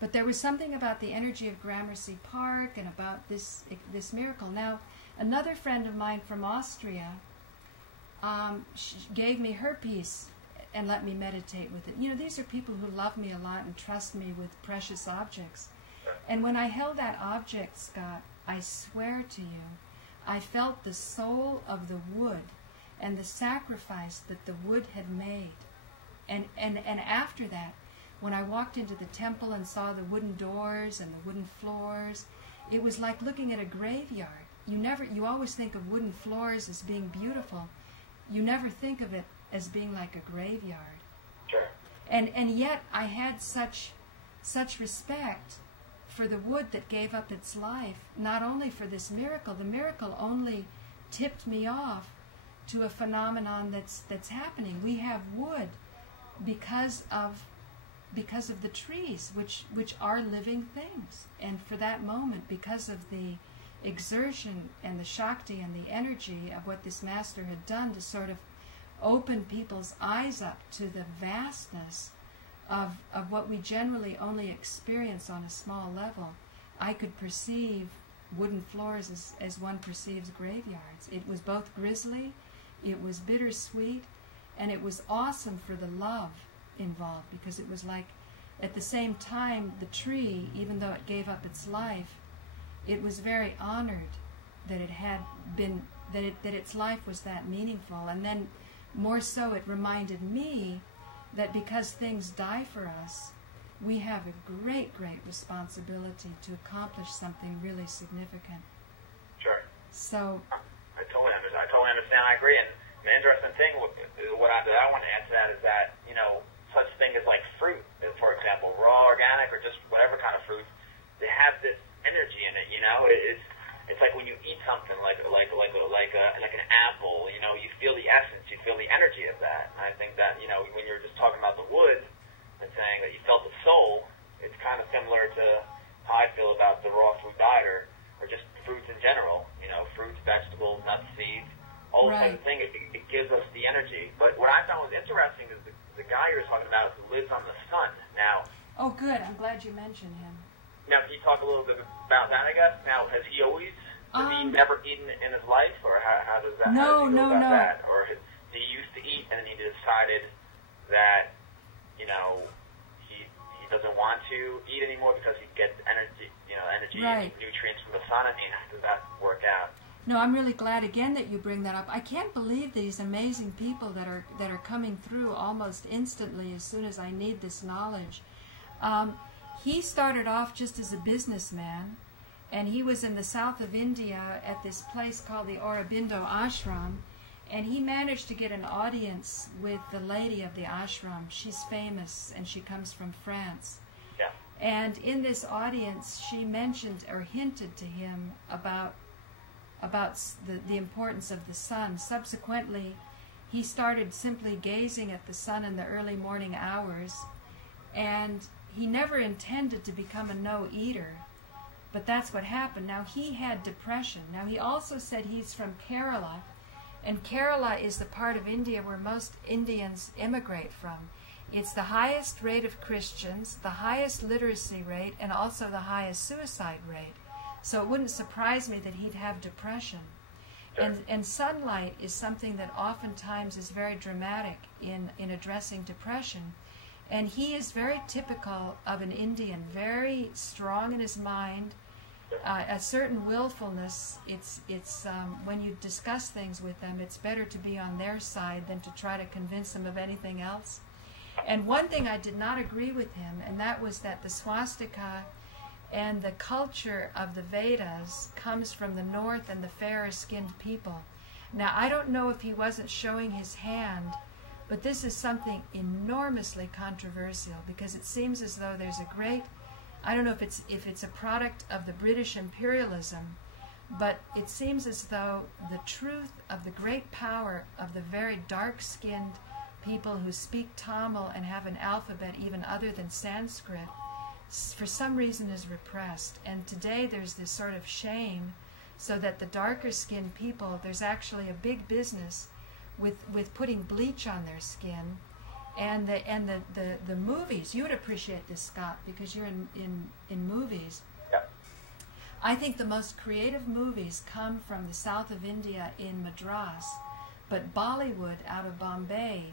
But there was something about the energy of Gramercy Park and about this miracle. Now, another friend of mine from Austria she gave me her piece and let me meditate with it. You know, these are people who love me a lot and trust me with precious objects. And when I held that object, Scott, I swear to you, I felt the soul of the wood and the sacrifice that the wood had made. And after that, when I walked into the temple and saw the wooden doors and the wooden floors, it was like looking at a graveyard. You always think of wooden floors as being beautiful. You never think of it as being like a graveyard. Sure. And yet I had such respect for the wood that gave up its life, not only for this miracle. The miracle only tipped me off to a phenomenon that's happening. We have wood because of the trees, which are living things. And for that moment, because of the exertion and the Shakti and the energy of what this master had done to sort of open people's eyes up to the vastness of what we generally only experience on a small level, I could perceive wooden floors as one perceives graveyards. It was both grisly, it was bittersweet, and it was awesome for the love involved, because it was like, at the same time, the tree, even though it gave up its life, it was very honored that it had been, that its life was that meaningful. And then more so, it reminded me that because things die for us, we have a great, great responsibility to accomplish something really significant. Sure. So I totally understand. I agree. And the interesting thing, what I want to add to that is that, you know, such thing as like fruit, for example, raw, organic, or just whatever kind of fruit, they have this energy in it. You know, it's like when you eat something like an apple. You know, you feel the essence, you feel the energy of that. And I think that, you know, when you're just talking about the wood and saying that you felt the soul, it's kind of similar to how I feel about the raw food diet, or just fruits in general. You know, fruits, vegetables, nuts, seeds, all the kind of thing. It gives us the energy. But what I found was interesting is the guy you're talking about who lives on the sun. Now. Oh, good. I'm glad you mentioned him. Now, can you talk a little bit about that, I guess? Now, has he always, has he never eaten in his life, or how does that, how does he feel about that? Or he used to eat, and then he decided that, you know, he doesn't want to eat anymore because he gets energy, you know, and nutrients from the sun. I mean, how does that work out? No, I'm really glad again that you bring that up. I can't believe these amazing people that are coming through almost instantly as soon as I need this knowledge. He started off just as a businessman, and he was in the south of India at this place called the Aurobindo Ashram, and he managed to get an audience with the lady of the ashram. She's famous, and she comes from France. Yeah. And in this audience, she mentioned or hinted to him about the importance of the sun. Subsequently, he started simply gazing at the sun in the early morning hours, and he never intended to become a no-eater, but that's what happened. Now, he had depression. Now, he also said he's from Kerala, and Kerala is the part of India where most Indians immigrate from. It's the highest rate of Christians, the highest literacy rate, and also the highest suicide rate. So it wouldn't surprise me that he'd have depression. And sunlight is something that oftentimes is very dramatic in addressing depression. And he is very typical of an Indian, very strong in his mind, a certain willfulness. It's when you discuss things with them, it's better to be on their side than to try to convince them of anything else. And one thing I did not agree with him, and that was that the swastika and the culture of the Vedas comes from the north and the fairer-skinned people. Now, I don't know if he wasn't showing his hand, but this is something enormously controversial, because it seems as though there's a great, I don't know if it's a product of the British imperialism, but it seems as though the truth of the great power of the very dark-skinned people who speak Tamil and have an alphabet even other than Sanskrit, for some reason is repressed. And today there's this sort of shame, so that the darker-skinned people, there's actually a big business with putting bleach on their skin And the movies, you would appreciate this, Scott, because you're in movies. Yeah. I think the most creative movies come from the south of India in Madras, but Bollywood out of Bombay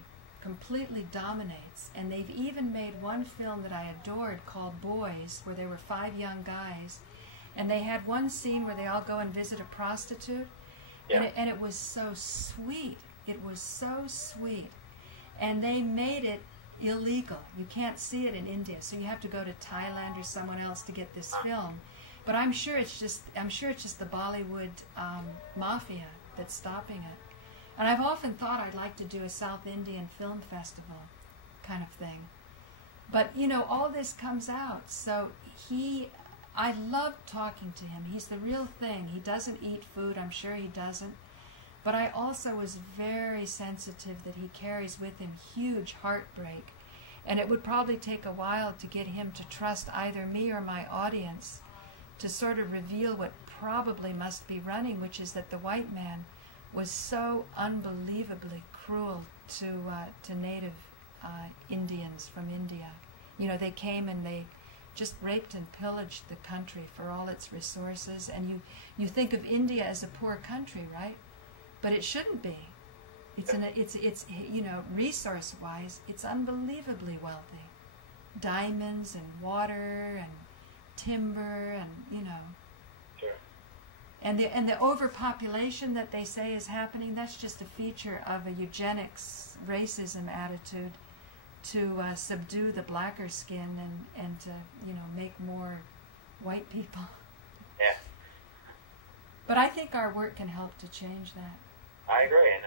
completely dominates. And they've even made one film that I adored called Boys, where there were 5 young guys, and they had one scene where they all go and visit a prostitute, Yeah. and it was so sweet. It was so sweet. And they made it illegal. You can't see it in India, so you have to go to Thailand or someone else to get this film. But I'm sure it's just the Bollywood mafia that's stopping it. And I've often thought I'd like to do a South Indian film festival kind of thing. But, you know, all this comes out. So I love talking to him. He's the real thing. He doesn't eat food. I'm sure he doesn't. But I also was very sensitive that he carries with him huge heartbreak. And it would probably take a while to get him to trust either me or my audience to sort of reveal what probably must be running, which is that the white man was so unbelievably cruel to native Indians from India. You know, they came and they just raped and pillaged the country for all its resources. And you think of India as a poor country, right? But it shouldn't be. It's you know, resource-wise, it's unbelievably wealthy. Diamonds and water and timber and, you know. Sure. And the overpopulation that they say is happening, that's just a feature of a eugenics, racism attitude to subdue the blacker skin and to, you know, make more white people. Yeah. But I think our work can help to change that. I agree, and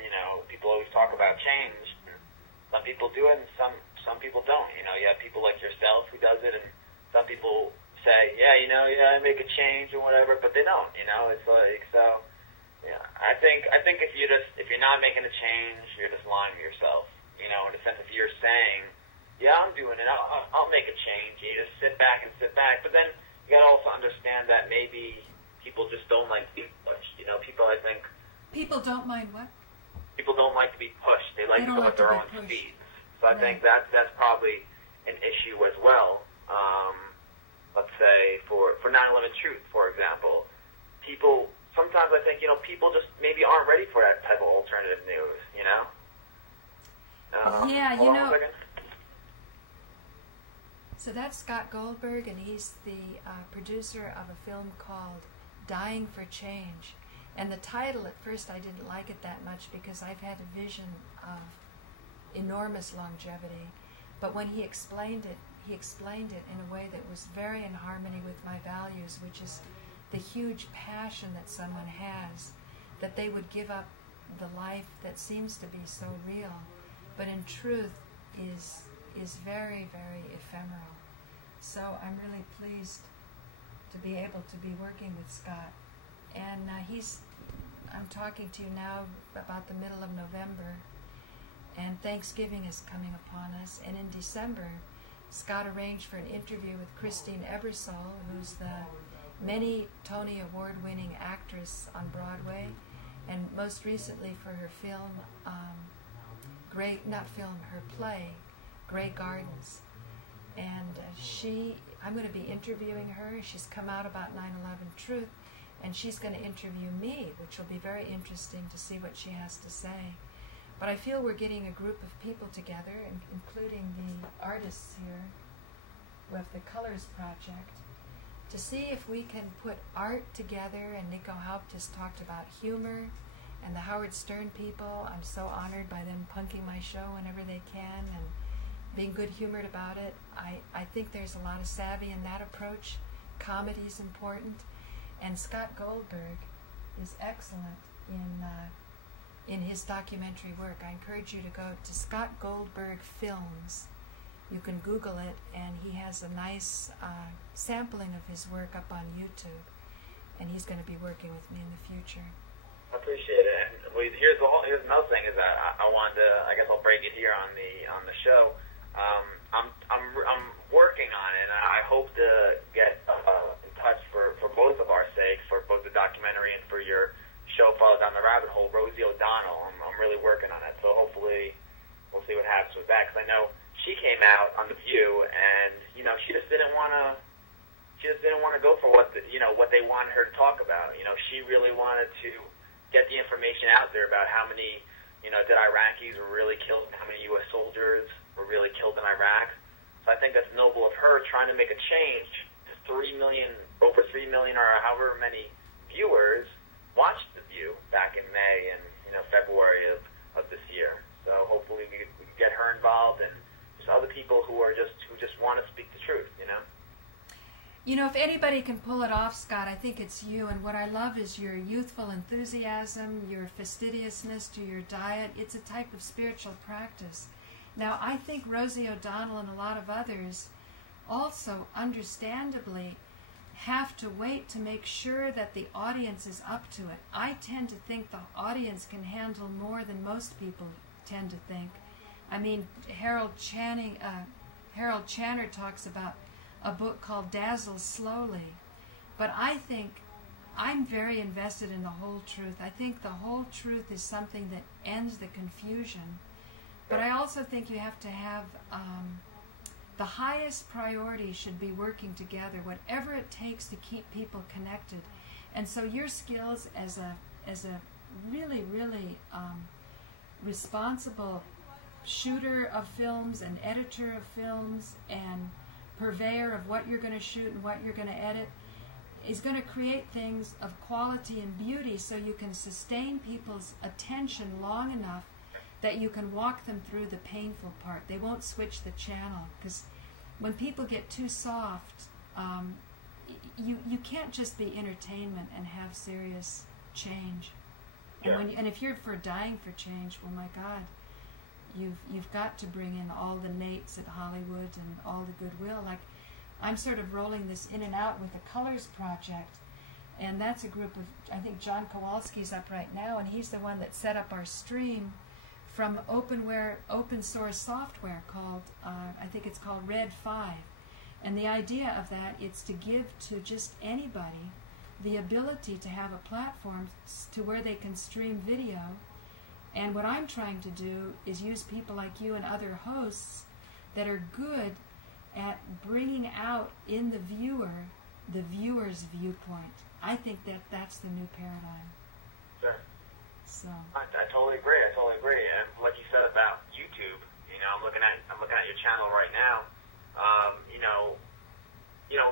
you know, people always talk about change. Some people do it, and some people don't. You know, you have people like yourself who does it, and some people say, yeah, you know, yeah, I make a change or whatever, but they don't. You know, it's like, so. Yeah, I think if you're not making a change, you're just lying to yourself. You know, in the sense, if you're saying, yeah, I'm doing it, I'll make a change, and you just sit back, but then you gotta also understand that maybe people just don't like to be pushed. You know, people, I think. People don't mind what? People don't like to be pushed. They like to go at their own speed. So I think that's probably an issue as well. Let's say for 9/11 Truth, for example, people sometimes I think, you know, people just maybe aren't ready for that type of alternative news. You know? Yeah, you know. So that's Scott Goldberg, and he's the producer of a film called Dying for Change. And the title, at first I didn't like it that much because I've had a vision of enormous longevity. But when he explained it in a way that was very in harmony with my values, which is the huge passion that someone has, that they would give up the life that seems to be so real, but in truth is very, very ephemeral. So I'm really pleased to be able to be working with Scott. And I'm talking to you now about the middle of November, and Thanksgiving is coming upon us. And in December, Scott arranged for an interview with Christine Ebersole, who's the many Tony Award-winning actress on Broadway, and most recently for her film, her play, Grey Gardens. And I'm going to be interviewing her. She's come out about 9/11 Truth, and she's going to interview me, which will be very interesting to see what she has to say. But I feel we're getting a group of people together, including the artists here who have the Colors Project, to see if we can put art together. And Nico Haupt has talked about humor, and the Howard Stern people. I'm so honored by them punking my show whenever they can and being good-humored about it. I think there's a lot of savvy in that approach. Comedy is important. And Scott Goldberg is excellent in his documentary work. I encourage you to go to Scott Goldberg Films. You can Google it, and he has a nice sampling of his work up on YouTube. And he's going to be working with me in the future. I appreciate it. And here's another thing is that I wanted to, I guess I'll break it here on the show. I'm working on it, and I hope to get in touch for both of our sakes, for both the documentary and for your show, Follow Down the Rabbit Hole, Rosie O'Donnell. I'm really working on it, so hopefully we'll see what happens didn't want to go for what they wanted her to talk about. She really wanted to get the information out there about how many, that Iraqis were really killed, how many U.S. soldiers were really killed in Iraq. So I think that's noble of her, trying to make a change. 3 million, over 3 million, or however many viewers watched The View back in May and February of this year. So hopefully we can get her involved and just other people who just want to speak the truth. If anybody can pull it off, Scott, I think it's you. And what I love is your youthful enthusiasm, your fastidiousness to your diet. It's a type of spiritual practice. Now, I think Rosie O'Donnell and a lot of others also, understandably, have to wait to make sure that the audience is up to it. I tend to think the audience can handle more than most people tend to think. I mean, Harold Channer talks about a book called Dazzle Slowly. But I think I'm very invested in the whole truth. I think the whole truth is something that ends the confusion. But I also think you have to have the highest priority should be working together, whatever it takes to keep people connected. And so your skills as a really, really responsible shooter of films and editor of films and purveyor of what you're going to shoot and what you're going to edit is going to create things of quality and beauty so you can sustain people's attention long enough that you can walk them through the painful part. They won't switch the channel, because when people get too soft, you can't just be entertainment and have serious change. Yeah. And if you're dying for change, well, my God, you've got to bring in all the Nates at Hollywood and all the goodwill. Like, I'm sort of rolling this in and out with the Colors Project, and that's a group of, I think John Kowalski's up right now, and he's the one that set up our stream from open source software called, I think it's called Red 5. And the idea of that is to give to just anybody the ability to have a platform to where they can stream video. And what I'm trying to do is use people like you and other hosts that are good at bringing out in the viewer's viewpoint. I think that's the new paradigm. Sure. So I totally agree. And like you said about YouTube, I'm looking at your channel right now.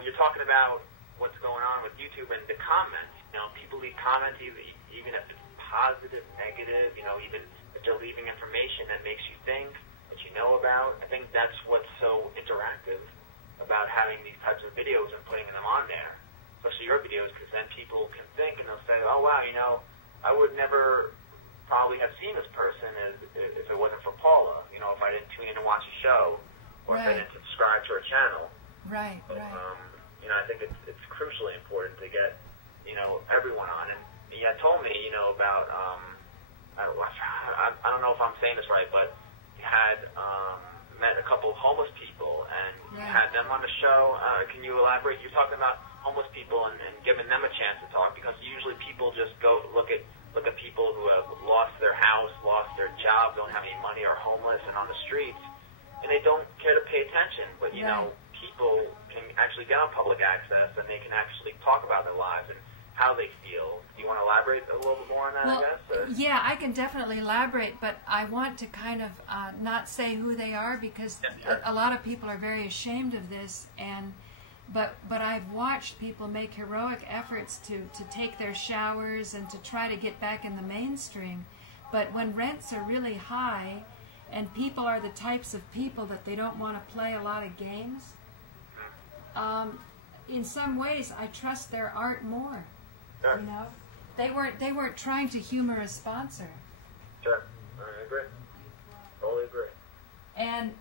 You're talking about what's going on with YouTube and the comments. People leave comments even if it's positive, negative. Even if they're leaving information that makes you think, that you know about. I think that's what's so interactive about having these types of videos and putting them on there, especially your videos, because then people can think and they'll say, oh wow, I would never probably have seen this person if it wasn't for Paula, if I didn't tune in to watch a show, or if I didn't subscribe to her channel. Right, But, right. I think it's crucially important to get, everyone on. And you had told me, about, I don't know if I'm saying this right, but you had met a couple of homeless people, and you had them on the show. Can you elaborate? You're talking about homeless people and giving them a chance to talk, because usually people just go look at people who have lost their house, lost their job, don't have any money, or homeless and on the streets, and they don't care to pay attention. But people can actually get on public access, and they can actually talk about their lives and how they feel. Do you want to elaborate a little bit more on that, Well, I guess? yeah, I can definitely elaborate, but I want to kind of not say who they are, because a lot of people are very ashamed of this, but I've watched people make heroic efforts to take their showers and to try to get back in the mainstream. But when rents are really high and people are the types of people that they don't want to play a lot of games, in some ways I trust their art more. Sure. They weren't trying to humor a sponsor. Sure. I agree. Totally agree. And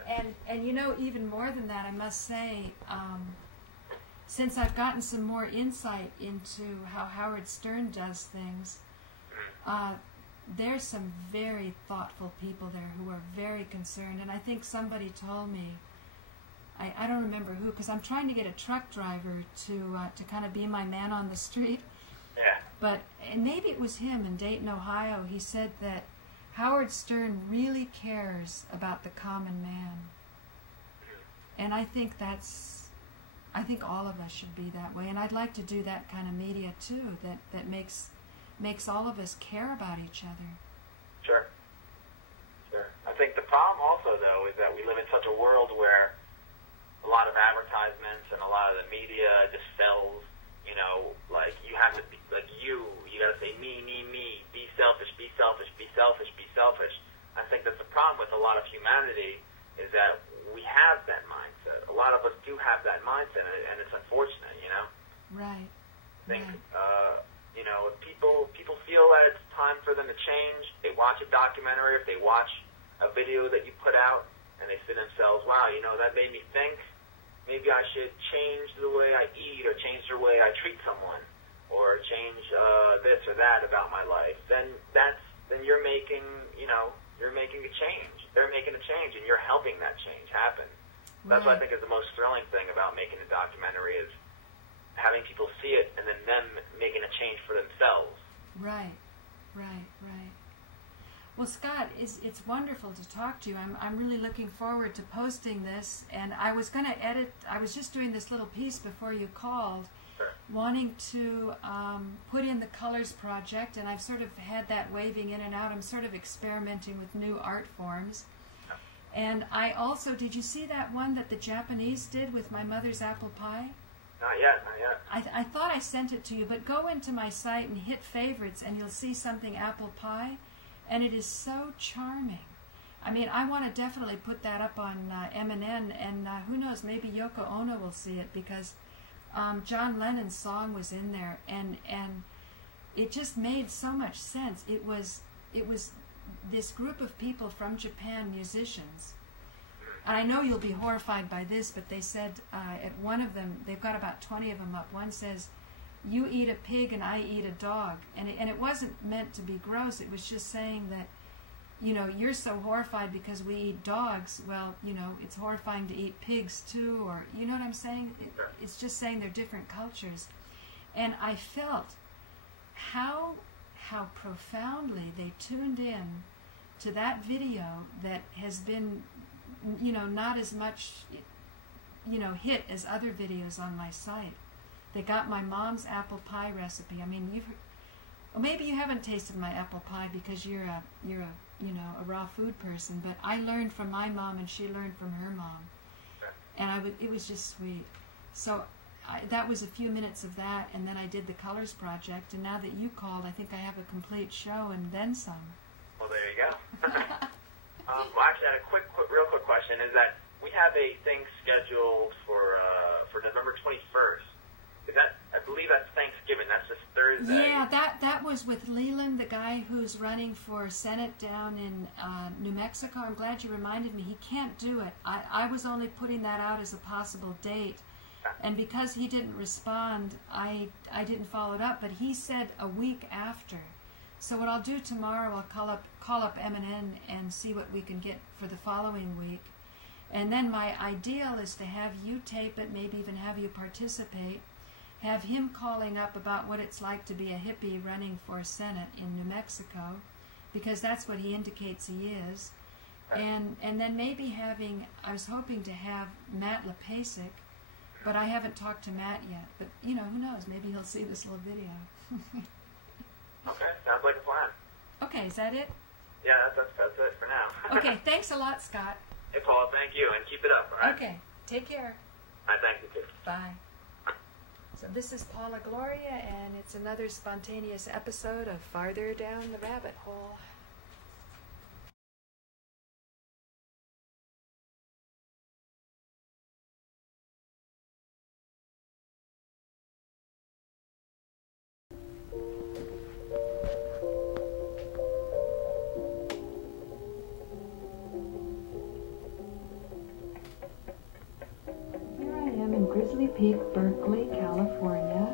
even more than that, I must say, since I've gotten some more insight into how Howard Stern does things, there's some very thoughtful people there who are very concerned. And I think somebody told me, I don't remember who, because I'm trying to get a truck driver to kind of be my man on the street. Yeah. But and maybe it was him in Dayton, Ohio. He said that Howard Stern really cares about the common man. And I think that's I think all of us should be that way, and I'd like to do that kind of media too, that makes all of us care about each other. Sure. I think the problem also, though, is that we live in such a world where a lot of advertisements and a lot of the media just sells, you know, like you have to be, like you got to say me, be selfish, be selfish, be selfish, be selfish. I think that's the problem with a lot of humanity, is that we have that mindset. A lot of us do have that mindset, and it's unfortunate, you know? Right. I think, you know, if people feel that it's time for them to change, they watch a documentary, if they watch a video that you put out, and they say to themselves, wow, you know, that made me think, maybe I should change the way I eat, or change the way I treat someone, or change this or that about my life, then you're making, you know, you're making a change. They're making a change, and you're helping that change happen. That's what I think is the most thrilling thing about making a documentary, is having people see it and then them making a change for themselves. Right. Well, Scott, it's wonderful to talk to you. I'm really looking forward to posting this, and I was going to edit. I was just doing this little piece before you called, wanting to put in the colors project, and I've sort of had that waving in and out. I'm sort of experimenting with new art forms. And I also, did you see that one that the Japanese did with my mother's apple pie? Not yet. I thought I sent it to you, but go into my site and hit favorites, and you'll see something apple pie, and it is so charming. I mean, I want to definitely put that up on MNN, and who knows, maybe Yoko Ono will see it, because John Lennon's song was in there, and it just made so much sense. It was this group of people from Japan, musicians, and I know you'll be horrified by this, but they said at one of them, they've got about 20 of them up, one says, you eat a pig and I eat a dog, and it wasn't meant to be gross. It was just saying that, you know, you're so horrified because we eat dogs. Well, you know, it's horrifying to eat pigs too, or, you know what I'm saying? It's just saying they're different cultures. And I felt how profoundly they tuned in to that video that has been, you know, not as much, you know, hit as other videos on my site. They got my mom's apple pie recipe. I mean, well, maybe you haven't tasted my apple pie because you're a you know, a raw food person, but I learned from my mom and she learned from her mom, and it was just sweet. So that was a few minutes of that, and then I did the colors project, and now that you called, I think I have a complete show and then some. Well, there you go. Well, actually, I had a real quick question, is that we have a thing scheduled for November 21st. I believe that's Thanksgiving. That's this Thursday. Yeah, that was with Leland, the guy who's running for Senate down in New Mexico. I'm glad you reminded me. He can't do it. I was only putting that out as a possible date, and because he didn't respond, I didn't follow it up. But he said a week after. So what I'll do tomorrow, I'll call up M&N and see what we can get for the following week. And then my ideal is to have you tape it, maybe even have you participate. Have him calling up about what it's like to be a hippie running for Senate in New Mexico, because that's what he indicates he is. And then maybe having, I was hoping to have Matt Lepasic, but I haven't talked to Matt yet. But, you know, who knows? Maybe he'll see this little video. Okay, sounds like a plan. Okay, is that it? Yeah, that's it for now. Okay, thanks a lot, Scott. Hey, Paul, thank you, and keep it up, all right? Okay, take care. All right, thank you, too. Bye. So this is Paula Gloria, and it's another spontaneous episode of Farther Down the Rabbit Hole. Grizzly Peak, Berkeley, California,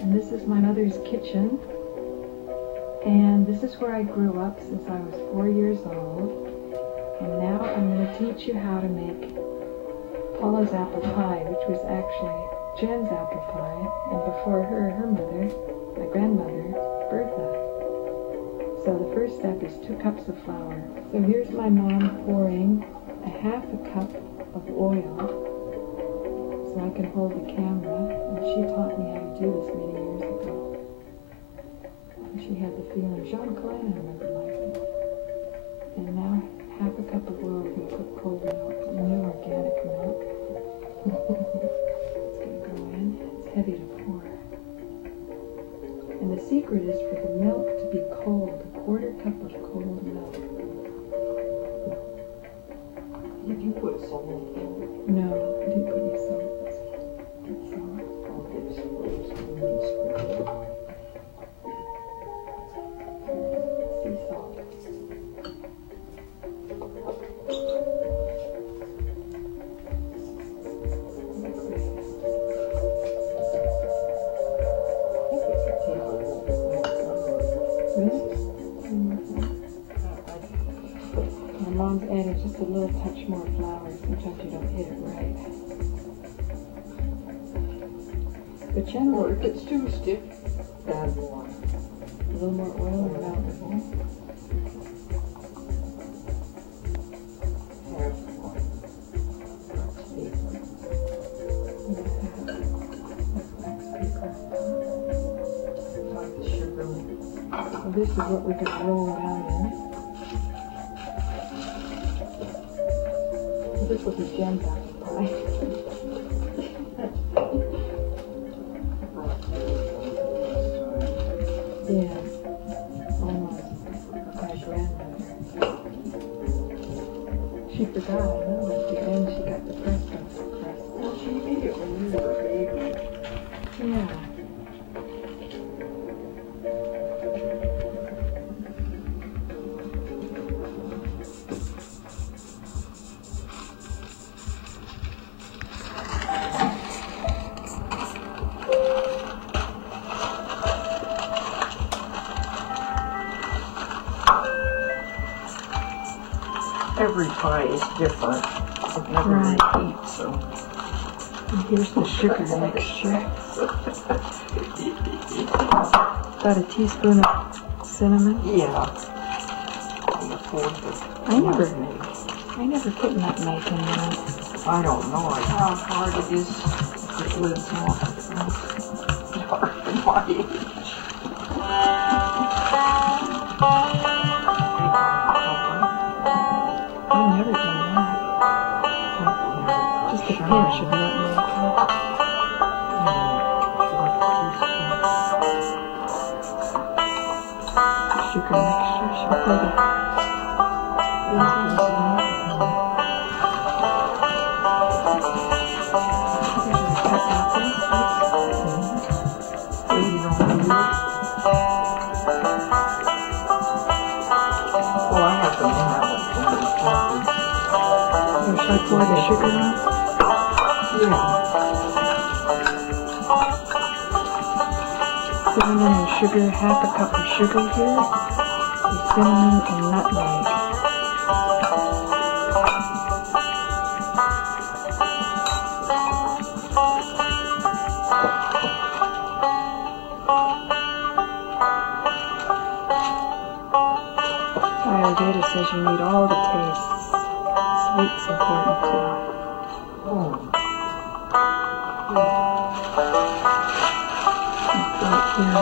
and this is my mother's kitchen, and this is where I grew up since I was 4 years old. And now I'm going to teach you how to make Paula's apple pie, which was actually Jen's apple pie, and before her mother, my grandmother, Bertha. So the first step is 2 cups of flour. So here's my mom pouring a half a cup of oil. so I can hold the camera, and she taught me how to do this many years ago. And she had the feeling, Jean-Claude, I remember liking it. And now, half a cup of oil, we're going to put cold milk, new organic milk. It's going to go in. It's heavy to pour. And the secret is for the milk to be cold, a quarter cup of cold milk. Did you put salt in it? No, I didn't put any salt. Get salt. I'll get some rose and Sea salt. Mom's added just a little touch more flour. Sometimes you don't hit it right. But generally, if it's too stiff, add more. A little more oil or not? Add more. Like the sugar. So this is what we could roll it out in. This was a gem apple pie. Yeah. Almost. My grandmother. She forgot, I know. At the end, she got depressed and suppressed. Well, she made it when you were a baby. Yeah. Every pie is different. It never repeats, so. And here's the sugar mixture. About a teaspoon of cinnamon. Yeah. And a fourth of I never put nutmeg in that. I don't know how hard it is if it lives off. It's hard for my age. I've never done that. Just a pinch of nutmeg. Sugar mixture. Should we put Should I pour the sugar on? Yeah. Cinnamon and sugar, half a cup of sugar here, with cinnamon and nutmeg. Ayurveda says you need all the tastes. Sweet's important too. Oh. Right here.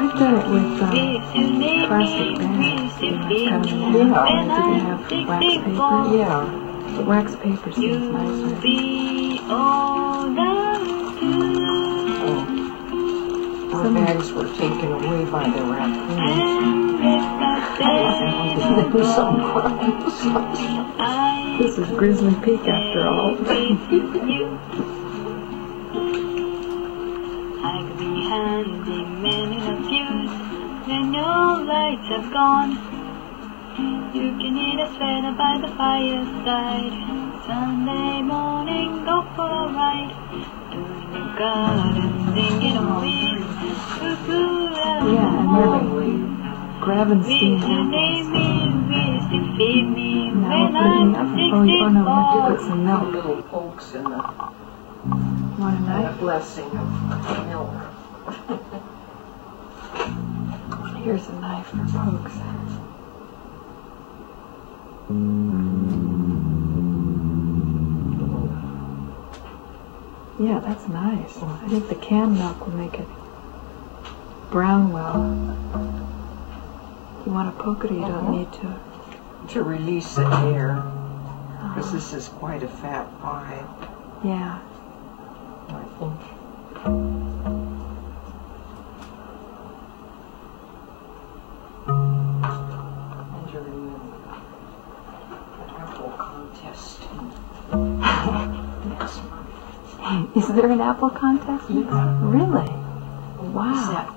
I've done it with plastic bags. They didn't have wax paper. Yeah. But wax paper seems nicer. Our bags were taken away by the raccoons. This is Grizzly Peak after all. I could be handing men in a fuse when your lights have gone. You can hear the sweater by the fireside. Sunday morning, go for a ride. Through the garden, singing always. Yeah, and really grabbing steam apples. To feed me Now when we'll put it in the I'm oven. Oh no, we'll put some milk. Little pokes in the Want a and a knife? blessing of milk. Here's a knife for pokes. Yeah, that's nice. I think the canned milk will make it brown well. You want to poke it or you don't need to? To release the air, because this is quite a fat pie, Yeah. I think. And you're in the apple contest next month. Is there an apple contest? Yeah. Really? Is Wow. that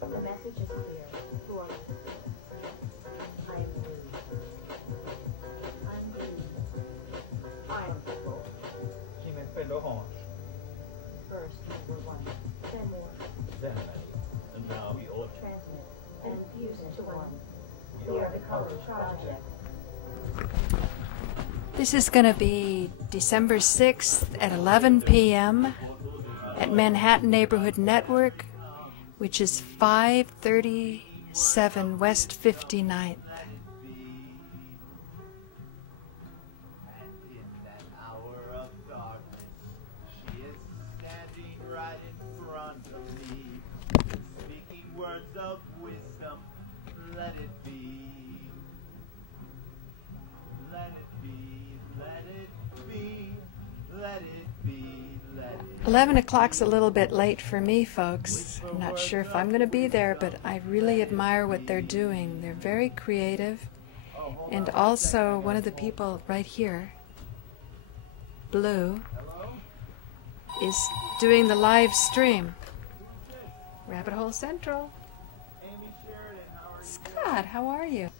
The message is clear. Who are you? I am Blue. I'm Blue. I am Purple. Qui m'appelle Orange. First we were one, then more. Then and now we all Transmit and fuse into one. We are the Color Project. This is going to be December 6th at 11 p.m. at Manhattan Neighborhood Network, which is 537 West 59th. In that hour of darkness, she is standing right in front of me, speaking words of wisdom. Let it be. Let it be. Let it be. Let it be. Let it be. 11 o'clock's a little bit late for me, folks. I'm not sure if I'm going to be there, but I really admire what they're doing. They're very creative. And also, one of the people right here, Blue, is doing the live stream. Rabbit Hole Central. Scott, how are you?